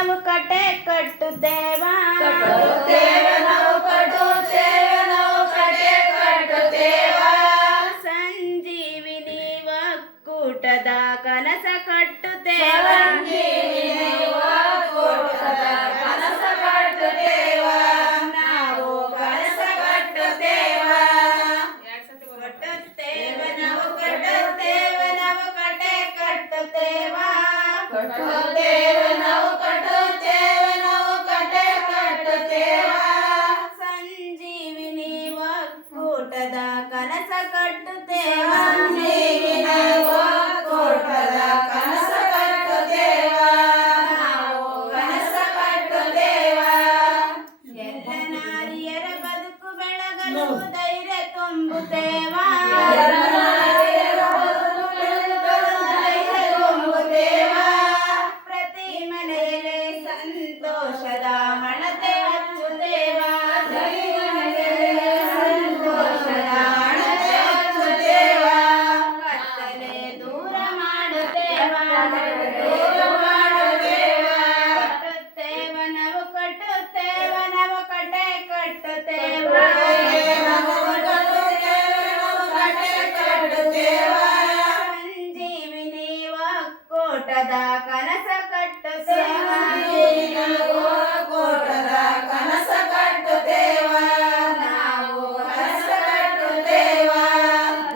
ನಾವು ಕಟೆ ಕಟ್ಟುತ್ತೇವ ನಾವು ಕಟೆ ಕಟ್ಟುತ್ತೇವ ಸಂಜೀವಿನಿ ಒಕ್ಕೂಟದ ಕನಸ ಕಟ್ಟುತ್ತೇವ ಕನಸ ಕಟ್ಟುತ್ತೇವ ನಾವು ಕನಸ ಕಟ್ಟುತ್ತೇವ ಕಟ್ಟುತ್ತೇವ ನಾವು ಕಟೆ ಕಟ್ಟುತ್ತೇವ ನಾವು ಕಟೆ ಕಟ್ಟುತ್ತೇವ ಸಂಜೀವಿನಿ ಒಕ್ಕೂಟದ ಕನಸ ಕಟ್ಟುತ್ತೇವ ಒಕ್ಕೂಟದ ಕನಸ ಕಟ್ಟುತ್ತೇವ ನಾವು ಕನಸ ಕಟ್ಟುತ್ತೇವ ಎಲ್ಲ ನಾರಿಯರ ಬದುಕು ಬೆಳಗಲು ಧೈರ್ಯ ತುಂಬುತ್ತೇವ ಪ್ರತಿ ಮನೆಯಲ್ಲಿ ಸಂತೋಷದ ಹಣತೆ ಹಚ್ಚುತ್ತೇವ ಕತ್ತಲೆ ದೂರ ಮಾಡುತ್ತೇವ ಕಟ್ಟುತ್ತೇವ ನಾವು ಕಟೆ ಕಟ್ಟುತ್ತೇವ ಸಂಜೀವಿನಿ ಒಕ್ಕೂಟದ ಕನಸ ಕಟ್ಟುತ್ತೇವ ಕನಸ ಕಟ್ಟುತ್ತೇವ ನಾವು ಕನಸ ಕಟ್ಟುತ್ತೇವ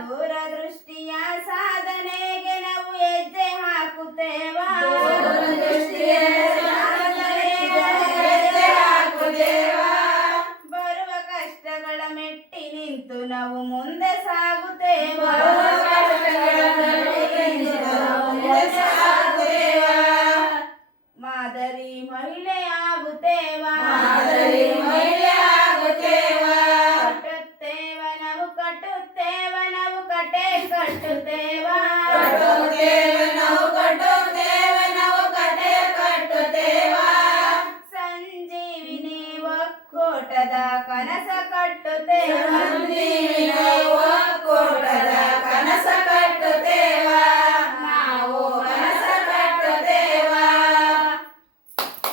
ದೂರದೃಷ್ಟಿಯ ಸಾಧನೆಗೆ ನಾವು ಹೆಜ್ಜೆ ಹಾಕುತ್ತೇವ ಬರುವ ಕಷ್ಟಗಳ ಮೆಟ್ಟಿ ನಿಂತು ನಾವು ಮುಂದೆ ಸಾಗುತ್ತೇವ ಮಾದರಿ ಮಹಿಳೆಯಾಗುತ್ತೇವ ಕಟ್ಟುತ್ತೇವ ನಾವು ಕಟೆ ಕಟ್ಟುತ್ತೇವ ಸಂಜೀವಿನಿ ಒಕ್ಕೂಟದ ಕನಸ ಕಟ್ಟುತ್ತೇವ